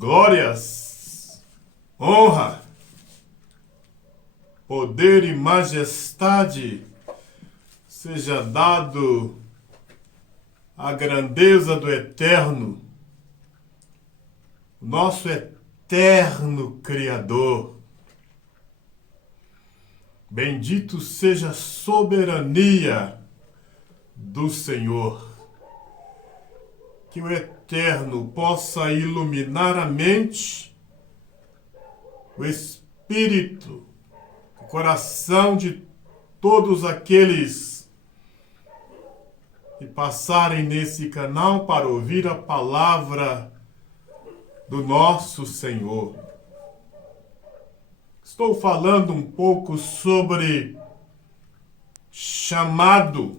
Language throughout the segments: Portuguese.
Glórias, honra, poder e majestade seja dado à grandeza do Eterno, nosso eterno Criador. Bendito seja a soberania do Senhor. Que o Eterno possa iluminar a mente, o espírito, o coração de todos aqueles que passarem nesse canal para ouvir a palavra do nosso Senhor. Estou falando um pouco sobre chamado.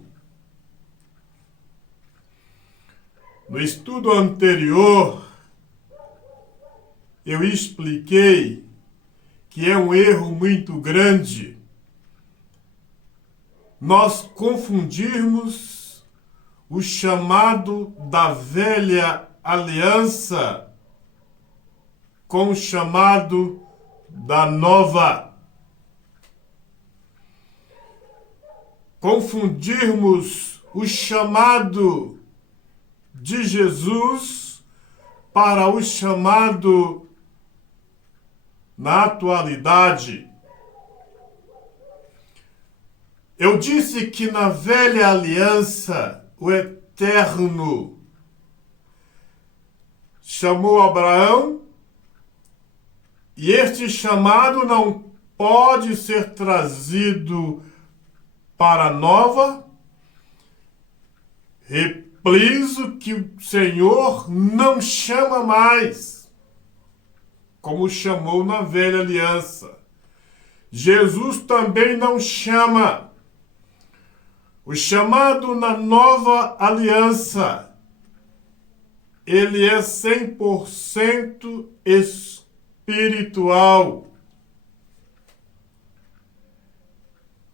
No estudo anterior, eu expliquei que é um erro muito grande nós confundirmos o chamado da velha aliança com o chamado da nova. Confundirmos o chamado de Jesus para o chamado na atualidade. Eu disse que na velha aliança o Eterno chamou Abraão e este chamado não pode ser trazido para a nova. Repliso que o Senhor não chama mais, como chamou na velha aliança. Jesus também não chama. O chamado na nova aliança, ele é 100% espiritual.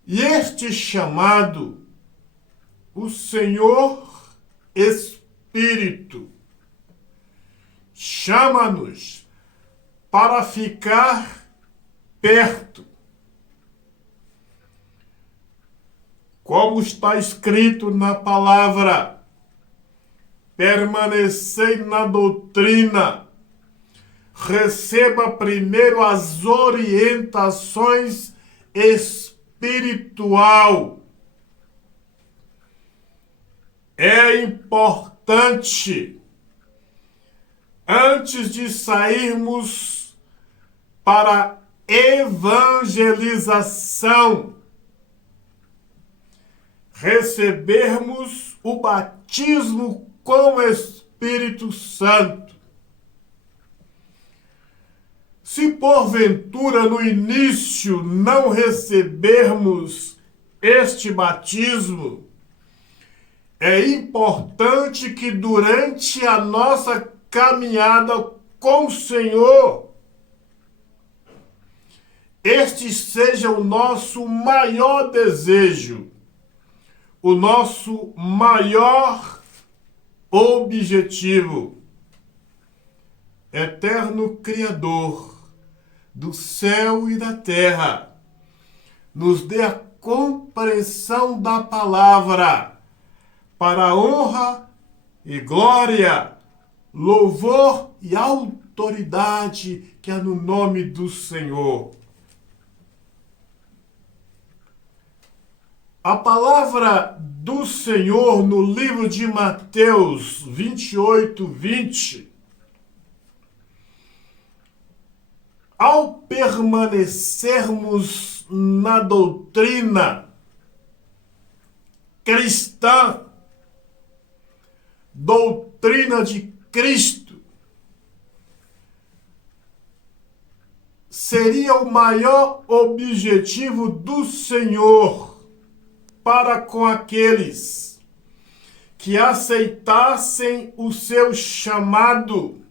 E este chamado, o Senhor Espírito chama-nos para ficar perto. Como está escrito na palavra, permanecei na doutrina, receba primeiro as orientações espiritual. É importante, antes de sairmos para evangelização, recebermos o batismo com o Espírito Santo. Se porventura no início não recebermos este batismo, é importante que durante a nossa caminhada com o Senhor, este seja o nosso maior desejo, o nosso maior objetivo. Eterno Criador do céu e da terra, nos dê a compreensão da palavra, para a honra e glória, louvor e autoridade que há no nome do Senhor. A palavra do Senhor no livro de Mateus 28:20. Ao permanecermos na doutrina cristã, doutrina de Cristo, seria o maior objetivo do Senhor para com aqueles que aceitassem o seu chamado,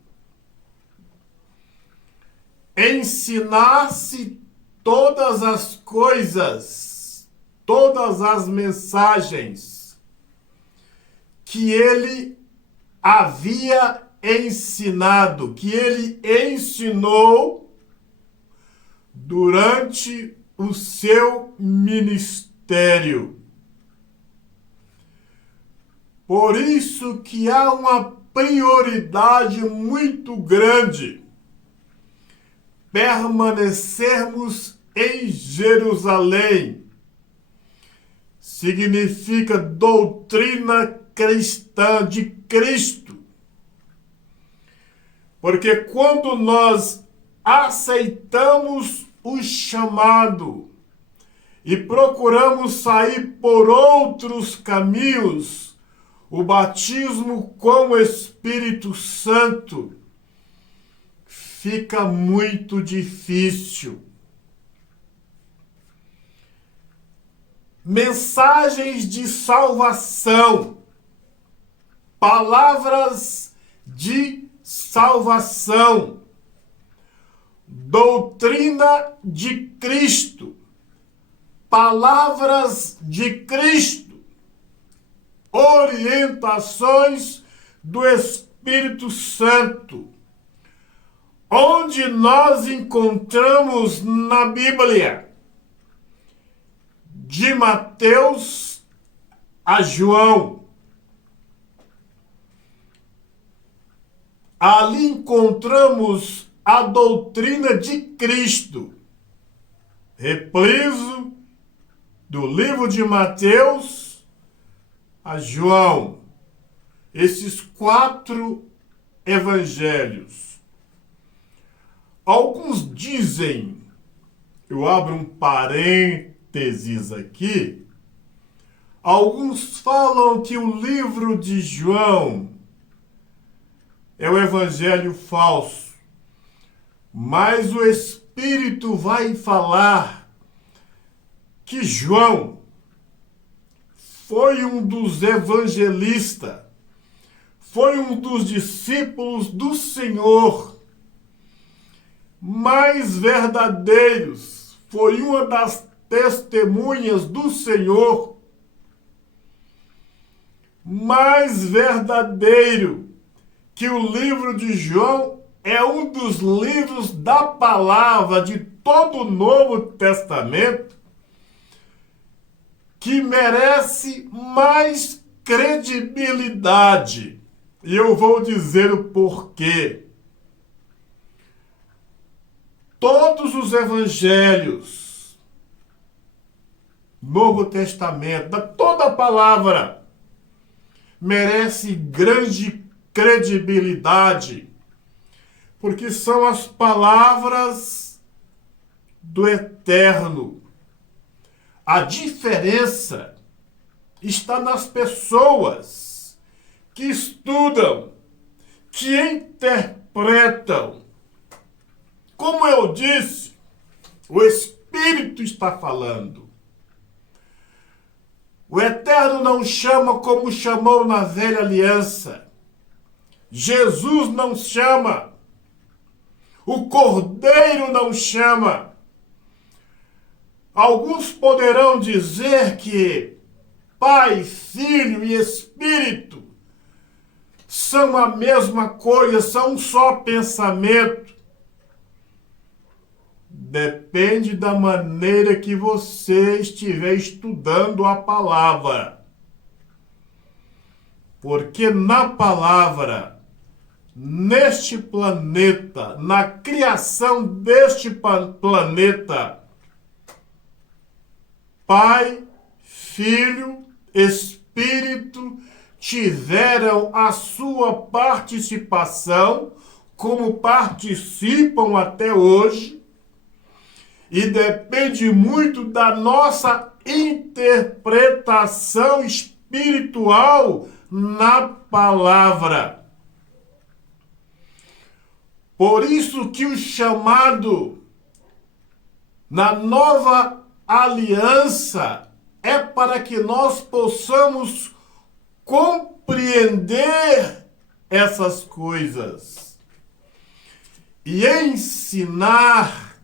ensinasse todas as coisas, todas as mensagens que ele havia ensinado, que ele ensinou durante o seu ministério. Por isso que há uma prioridade muito grande permanecermos em Jerusalém. Significa doutrina cristã de Cristo. Porque quando nós aceitamos o chamado e procuramos sair por outros caminhos, o batismo com o Espírito Santo fica muito difícil. Mensagens de salvação, palavras de salvação, doutrina de Cristo, palavras de Cristo, orientações do Espírito Santo, onde nós encontramos na Bíblia, de Mateus a João. Ali encontramos a doutrina de Cristo. Repriso do livro de Mateus a João. Esses 4 evangelhos. Alguns dizem, eu abro um parênteses aqui, alguns falam que o livro de João é o evangelho falso, mas o Espírito vai falar que João foi um dos evangelistas, foi um dos discípulos do Senhor mais verdadeiros, foi uma das testemunhas do Senhor mais verdadeiro, que o livro de João é um dos livros da palavra de todo o Novo Testamento que merece mais credibilidade. E eu vou dizer o porquê. Todos os evangelhos, Novo Testamento, toda a palavra, merece grande credibilidade, porque são as palavras do Eterno. A diferença está nas pessoas que estudam, que interpretam. Como eu disse, o Espírito está falando. O Eterno não chama como chamou na velha aliança. Jesus não chama. O Cordeiro não chama. Alguns poderão dizer que Pai, Filho e Espírito são a mesma coisa, são um só pensamento. Depende da maneira que você estiver estudando a palavra. Porque na palavra, neste planeta, na criação deste planeta, Pai, Filho, Espírito tiveram a sua participação, como participam até hoje, e depende muito da nossa interpretação espiritual na palavra. Por isso que o chamado na nova aliança é para que nós possamos compreender essas coisas e ensinar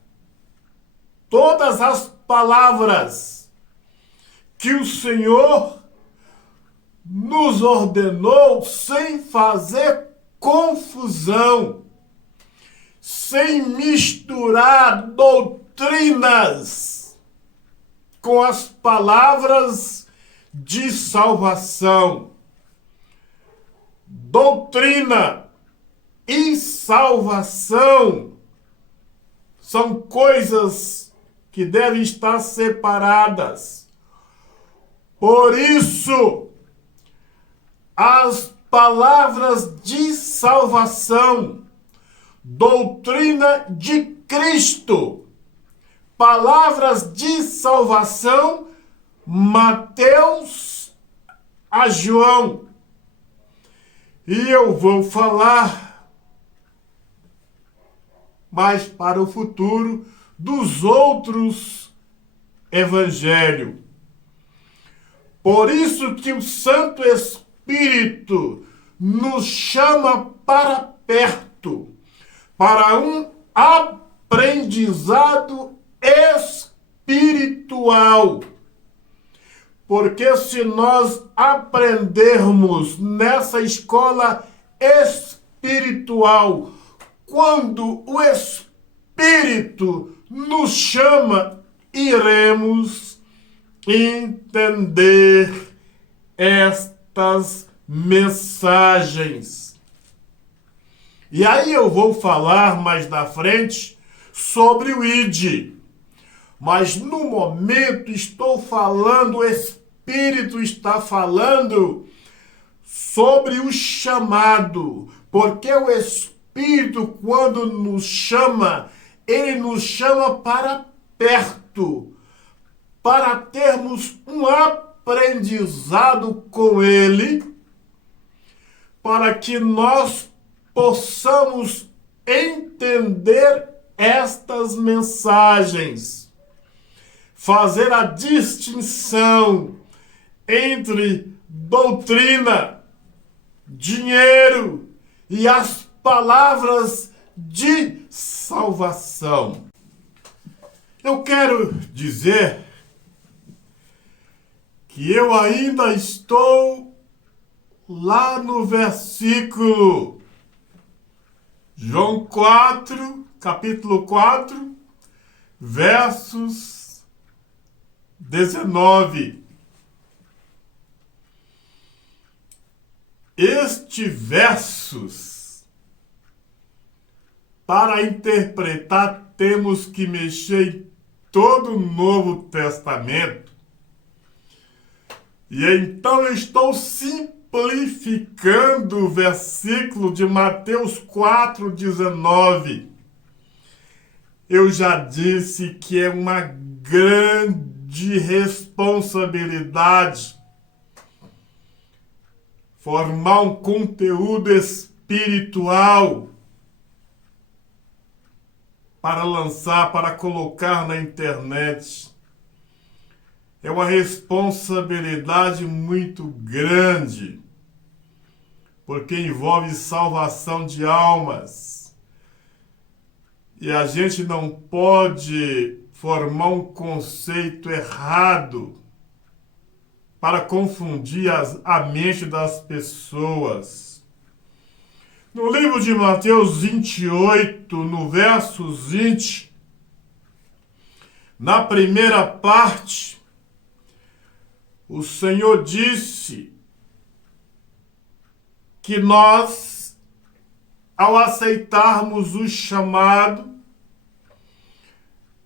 todas as palavras que o Senhor nos ordenou sem fazer confusão, sem misturar doutrinas com as palavras de salvação. Doutrina e salvação são coisas que devem estar separadas. Por isso, as palavras de salvação, doutrina de Cristo, palavras de salvação, Mateus a João. E eu vou falar mais para o futuro dos outros evangelhos. Por isso que o Santo Espírito nos chama para perto, para um aprendizado espiritual. Porque se nós aprendermos nessa escola espiritual, quando o Espírito nos chama, iremos entender estas mensagens. E aí eu vou falar mais na frente sobre o ID. Mas no momento estou falando, o Espírito está falando sobre o chamado. Porque o Espírito, quando nos chama, ele nos chama para perto, para termos um aprendizado com ele, para que nós possamos entender estas mensagens, fazer a distinção entre doutrina, dinheiro e as palavras de salvação. Eu quero dizer que eu ainda estou lá no versículo João 4, capítulo 4, versos 19. Estes versos, para interpretar, temos que mexer em todo o Novo Testamento. E então eu estou simplificando o versículo de Mateus 4,19. Eu já disse que é uma grande responsabilidade formar um conteúdo espiritual para lançar, para colocar na internet. É uma responsabilidade muito grande, porque envolve salvação de almas. E a gente não pode formar um conceito errado para confundir a mente das pessoas. No livro de Mateus 28, no verso 20, na primeira parte, o Senhor disse que nós, ao aceitarmos o chamado,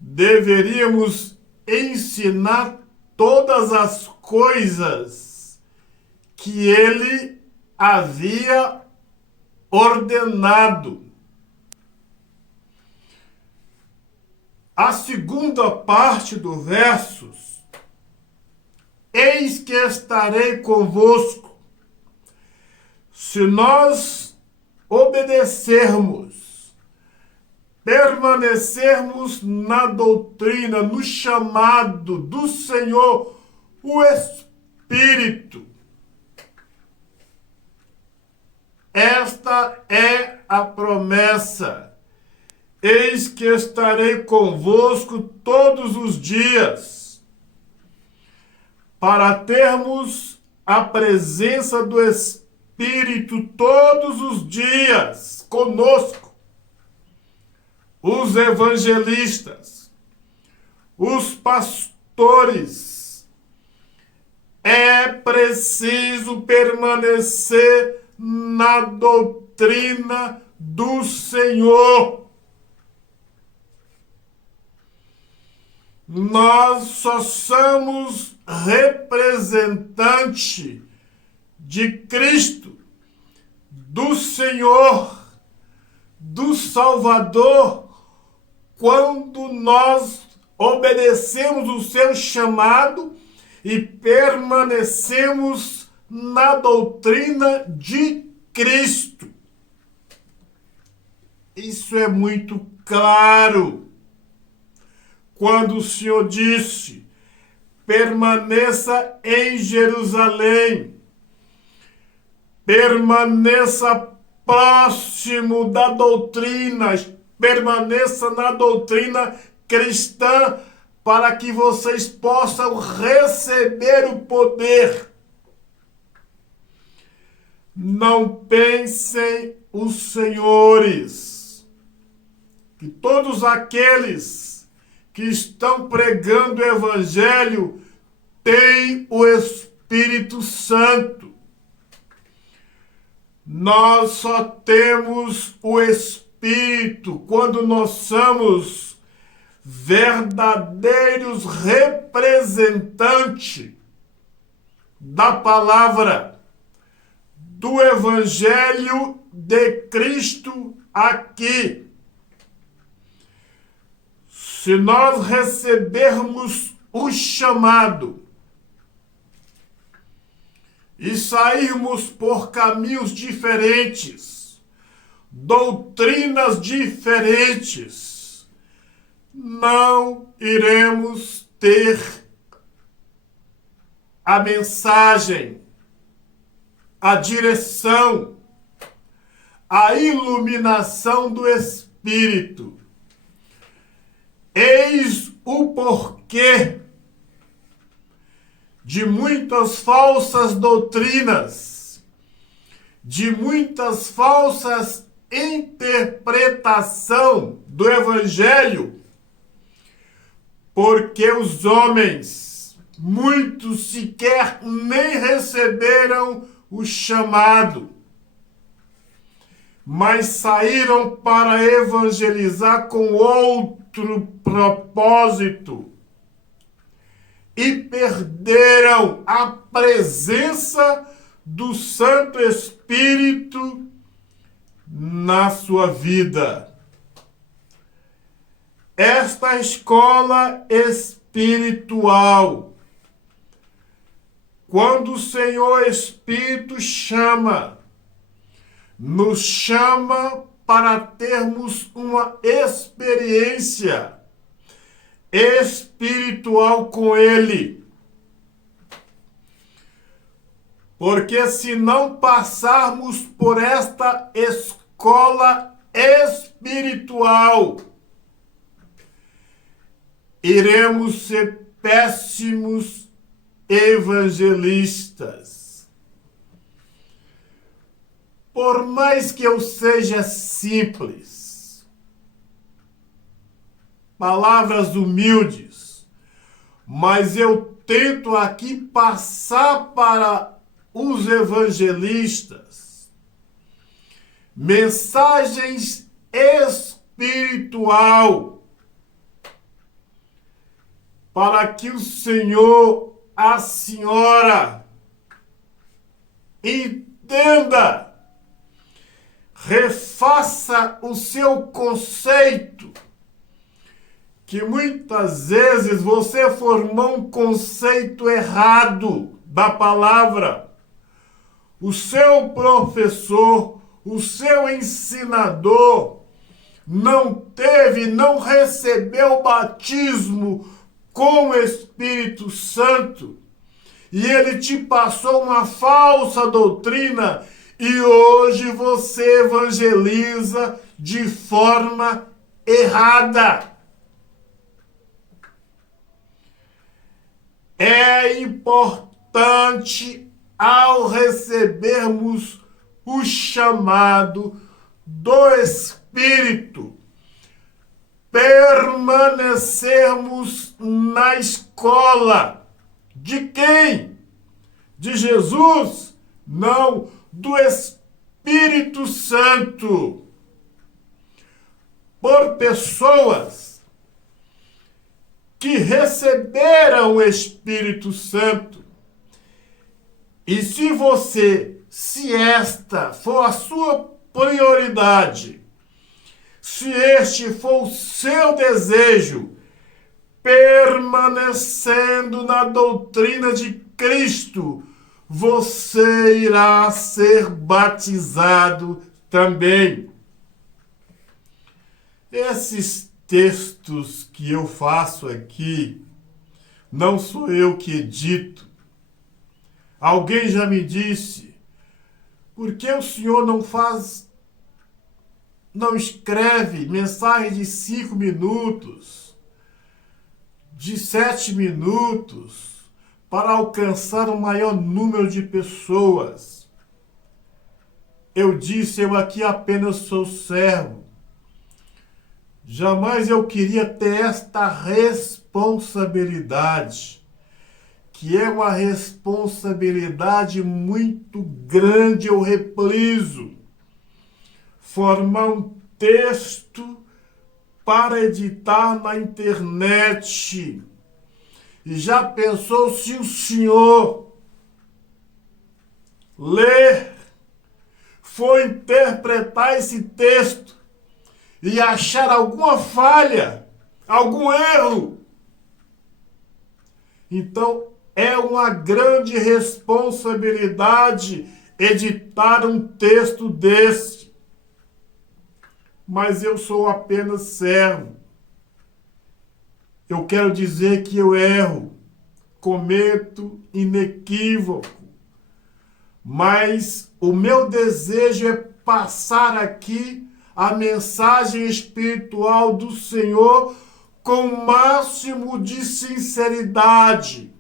deveríamos ensinar todas as coisas que ele havia ordenado. A segunda parte do versos: eis que estarei convosco. Se nós obedecermos, permanecermos na doutrina, no chamado do Senhor, o Espírito. Esta é a promessa. Eis que estarei convosco todos os dias, para termos a presença do Espírito Espírito todos os dias conosco. Os evangelistas, os pastores, é preciso permanecer na doutrina do Senhor. Nós só somos representante de Cristo, do Senhor, do Salvador, quando nós obedecemos o seu chamado e permanecemos na doutrina de Cristo. Isso é muito claro. Quando o Senhor disse: permaneça em Jerusalém, permaneça próximo da doutrina, permaneça na doutrina cristã, para que vocês possam receber o poder. Não pensem os senhores que todos aqueles que estão pregando o evangelho têm o Espírito Santo. Nós só temos o Espírito quando nós somos verdadeiros representantes da palavra, do Evangelho de Cristo aqui. Se nós recebermos o chamado e sairmos por caminhos diferentes, doutrinas diferentes, não iremos ter a mensagem, a direção, a iluminação do Espírito. Eis o porquê de muitas falsas doutrinas, de muitas falsas interpretação do Evangelho, porque os homens, muitos sequer nem receberam o chamado, mas saíram para evangelizar com outro propósito e perderam a presença do Santo Espírito na sua vida. Esta escola espiritual, quando o Senhor Espírito chama, nos chama para termos uma experiência espiritual com Ele. Porque se não passarmos por esta escola espiritual, iremos ser péssimos evangelistas. Por mais que eu seja simples, palavras humildes, mas eu tento aqui passar para os evangelistas mensagens espiritual, para que o Senhor, a Senhora, entenda, refaça o seu conceito, que muitas vezes você formou um conceito errado da palavra. O seu professor, o seu ensinador, não recebeu o batismo com o Espírito Santo, e ele te passou uma falsa doutrina, e hoje você evangeliza de forma errada. É importante, ao recebermos o chamado do Espírito, permanecermos na escola. De quem? De Jesus? Não, do Espírito Santo. Por pessoas que receberam o Espírito Santo. E se esta for a sua prioridade, se este for o seu desejo, permanecendo na doutrina de Cristo, você irá ser batizado também. Esses textos que eu faço aqui, não sou eu que edito. Alguém já me disse, por que o senhor não escreve mensagem de 5 minutos, de 7 minutos, para alcançar o maior número de pessoas? Eu disse, eu aqui apenas sou servo. Jamais eu queria ter esta responsabilidade, que é uma responsabilidade muito grande, eu repriso. Formar um texto para editar na internet. E já pensou se o senhor ler, for interpretar esse texto e achar alguma falha, algum erro? Então, é uma grande responsabilidade editar um texto desse. Mas eu sou apenas servo. Eu quero dizer que eu erro, cometo inequívoco. Mas o meu desejo é passar aqui a mensagem espiritual do Senhor com o máximo de sinceridade,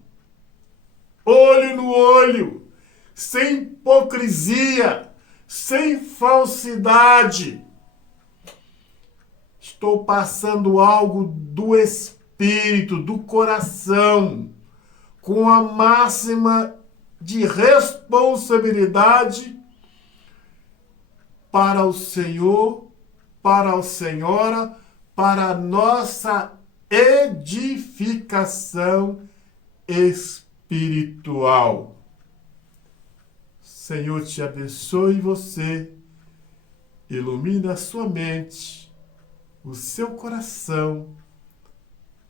olho no olho, sem hipocrisia, sem falsidade. Estou passando algo do espírito, do coração, com a máxima de responsabilidade para o Senhor, para a Senhora, para a nossa edificação espiritual. Senhor te abençoe você, ilumine a sua mente, o seu coração,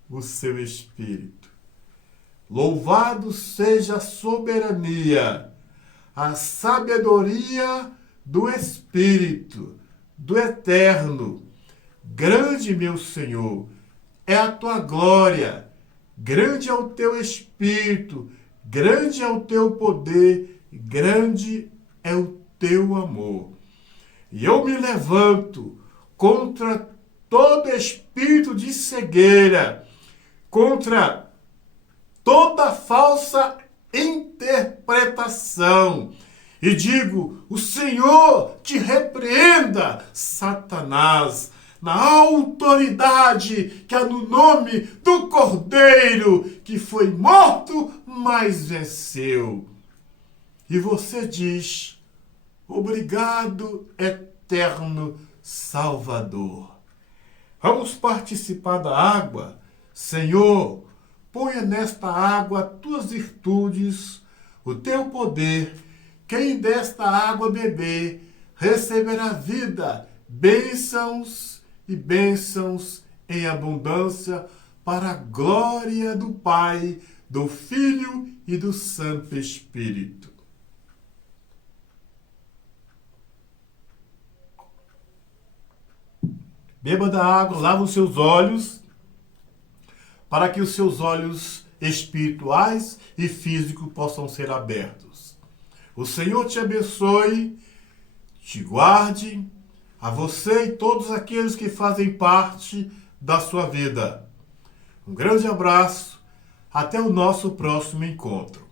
o seu espírito. Louvado seja a soberania, a sabedoria do Espírito, do Eterno. Grande, meu Senhor, é a tua glória, grande é o teu Espírito, grande é o teu poder, grande é o teu amor. E eu me levanto contra todo espírito de cegueira, contra toda falsa interpretação. E digo, o Senhor te repreenda, Satanás, na autoridade que há no nome do Cordeiro, que foi morto, mas venceu. E você diz, obrigado, eterno Salvador. Vamos participar da água. Senhor, ponha nesta água as tuas virtudes, o teu poder. Quem desta água beber, receberá vida, bênçãos e bênçãos em abundância, para a glória do Pai, do Filho e do Santo Espírito. Beba da água, lava os seus olhos, para que os seus olhos espirituais e físicos possam ser abertos. O Senhor te abençoe, te guarde, a você e todos aqueles que fazem parte da sua vida. Um grande abraço, até o nosso próximo encontro.